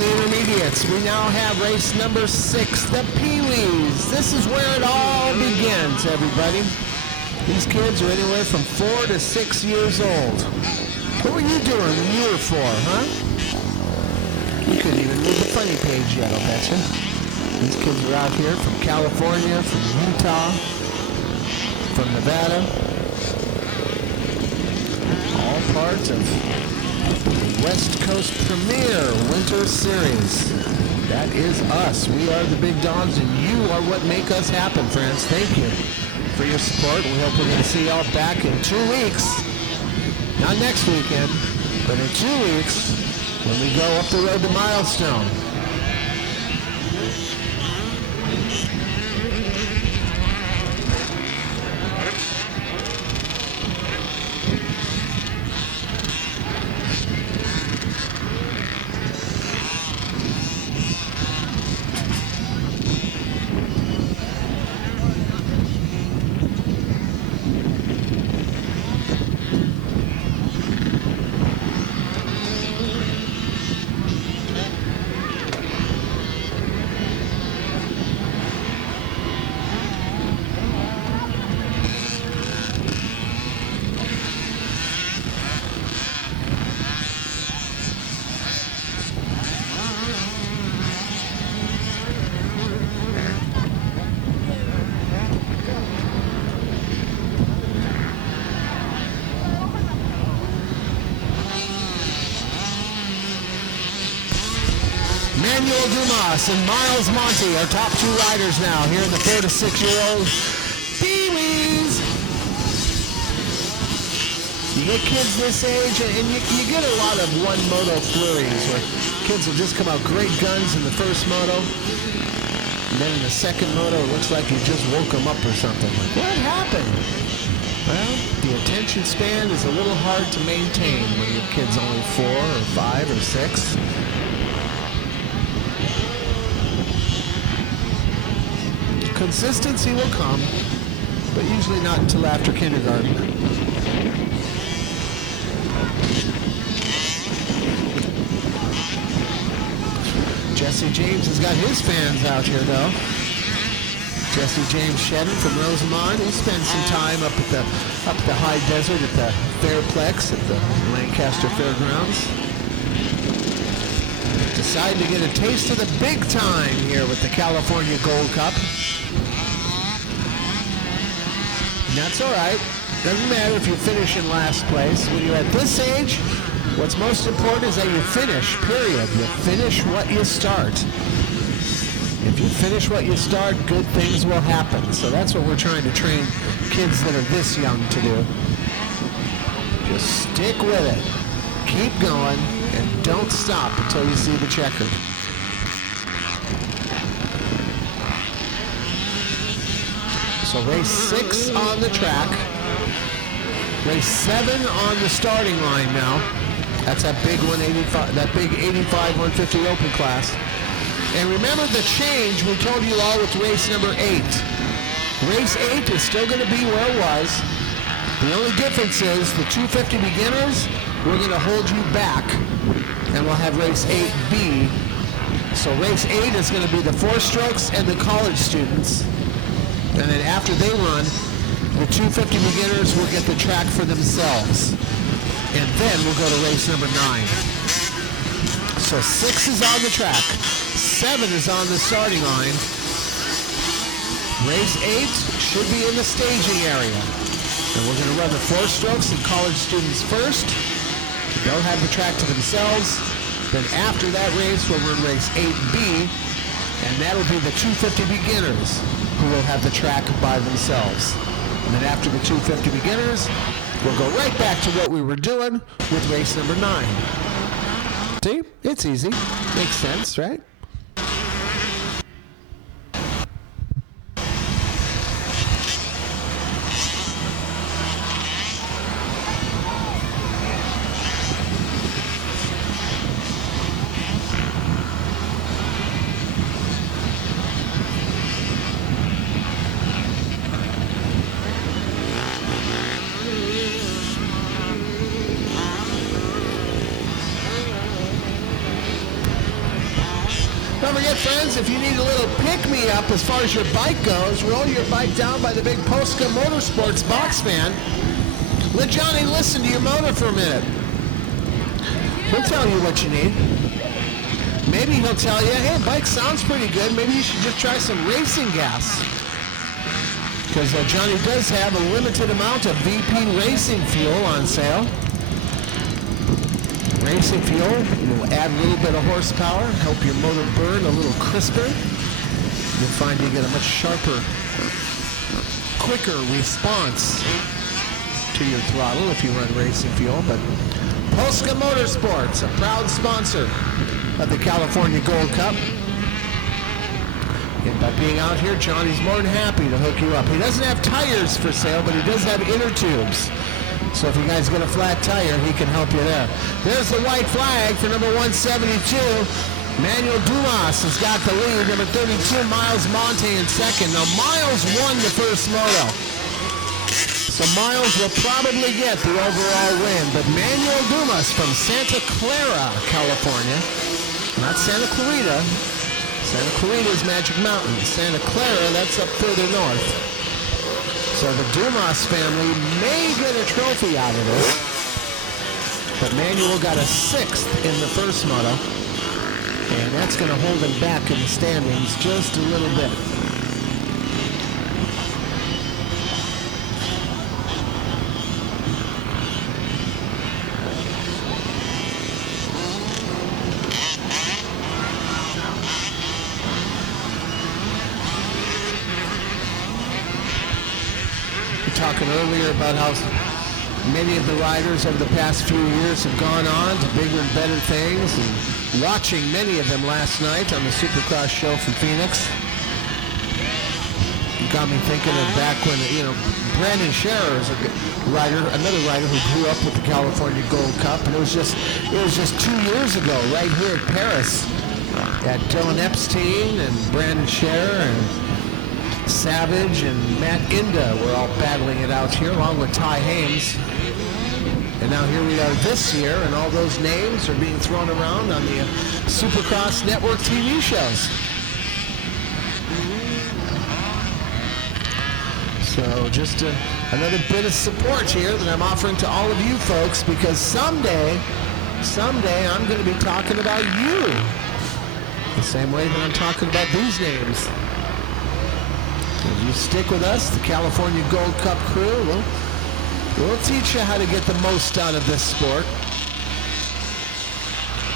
the intermediates. We now have race number 6, the Pee-wees. This is where it all begins, everybody. These kids are anywhere from 4 to 6 years old. What were you doing when you were 4, huh? You couldn't even read the funny page yet, I'll bet you. These kids are out here from California, from Utah, from Nevada. All parts of the West Coast Premier Winter Series. That is us. We are the big dogs, and you are what make us happen, friends. Thank you for your support. We hope we're going to see y'all back in 2 weeks. Not next weekend, but in 2 weeks when we go up the road to Milestone. Manuel Dumas and Miles Monty are top 2 riders now here in the 4 to 6-year-old Pee-wees. You get kids this age, and you get a lot of one-moto flurries where kids will just come out great guns in the first moto, and then in the second moto it looks like you just woke them up or something. Like, what happened? Well, the attention span is a little hard to maintain when your kid's only 4 or 5 or 6. Consistency will come, but usually not until after kindergarten. Jesse James has got his fans out here, though. Jesse James Shedden from Rosamond. He spends some time up at the high desert at the Fairplex at the Lancaster Fairgrounds. Decided to get a taste of the big time here with the California Gold Cup. And that's all right. Doesn't matter if you finish in last place. When you're at this age, what's most important is that you finish, period. You finish what you start. If you finish what you start, good things will happen. So that's what we're trying to train kids that are this young to do. Just stick with it. Keep going, and don't stop until you see the checker. So race 6 on the track. Race 7 on the starting line now. That's that big 185, that big 85 150 open class. And remember the change we told you all with race number 8. Race 8 is still going to be where it was. The only difference is the 250 beginners, we're going to hold you back, and we'll have race 8B. So race 8 is going to be the 4 strokes and the college students. And then after they run, the 250 beginners will get the track for themselves. And then we'll go to race number 9. So 6 is on the track. 7 is on the starting line. Race 8 should be in the staging area. And we're going to run the 4 strokes and college students first. They'll have the track to themselves. Then after that race, we'll run race 8B. And that'll be the 250 beginners who will have the track by themselves. And then after the 250 beginners, we'll go right back to what we were doing with race number 9. See? It's easy. Makes sense, right? friends, if you need a little pick-me-up as far as your bike goes, roll your bike down by the big Polska Motorsports box fan. Let Johnny listen to your motor for a minute. He'll tell you what you need. Maybe he'll tell you, hey, bike sounds pretty good. Maybe you should just try some racing gas. Because Johnny does have a limited amount of VP racing fuel on sale. Racing fuel will add a little bit of horsepower, help your motor burn a little crisper. You'll find you get a much sharper, quicker response to your throttle if you run racing fuel. But Polska Motorsports, a proud sponsor of the California Gold Cup. And by being out here, Johnny's more than happy to hook you up. He doesn't have tires for sale, but he does have inner tubes. So if you guys get a flat tire, he can help you there. There's the white flag for number 172. Manuel Dumas has got the lead. Number 32, Miles Monte in second. Now, Miles won the first moto. So Miles will probably get the overall win. But Manuel Dumas from Santa Clara, California. Not Santa Clarita. Santa Clarita is Magic Mountain. Santa Clara, that's up further north. So the Dumas family may get a trophy out of this. But Manuel got a 6th in the first moto. And that's going to hold him back in the standings just a little bit. Talking earlier about how many of the riders over the past few years have gone on to bigger and better things, and watching many of them last night on the Supercross show from Phoenix. It got me thinking of back when, Brandon Scherer is a rider, another rider who grew up with the California Gold Cup, and it was just 2 years ago right here at Perris. At Dylan Epstein and Brandon Scherer and Savage and Matt Inda were all battling it out here, along with Ty Hames. And now here we are this year, and all those names are being thrown around on the Supercross Network TV shows. So just another bit of support here that I'm offering to all of you folks, because someday I'm going to be talking about you the same way that I'm talking about these names. If you stick with us, the California Gold Cup crew, we'll teach you how to get the most out of this sport.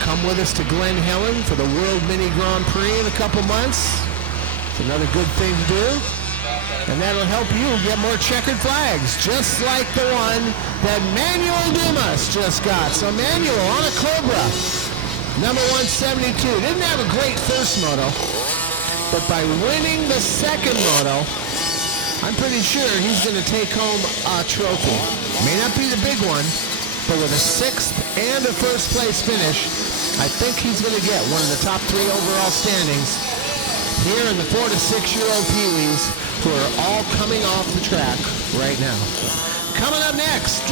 Come with us to Glen Helen for the World Mini Grand Prix in a couple months. It's another good thing to do. And that'll help you get more checkered flags, just like the one that Manuel Dumas just got. So Manuel on a Cobra, number 172. Didn't have a great first moto. But by winning the second moto, I'm pretty sure he's going to take home a trophy. May not be the big one, but with a 6th and a first place finish, I think he's going to get one of the top 3 overall standings here in the 4 to 6 year old Peewees, who are all coming off the track right now. Coming up next,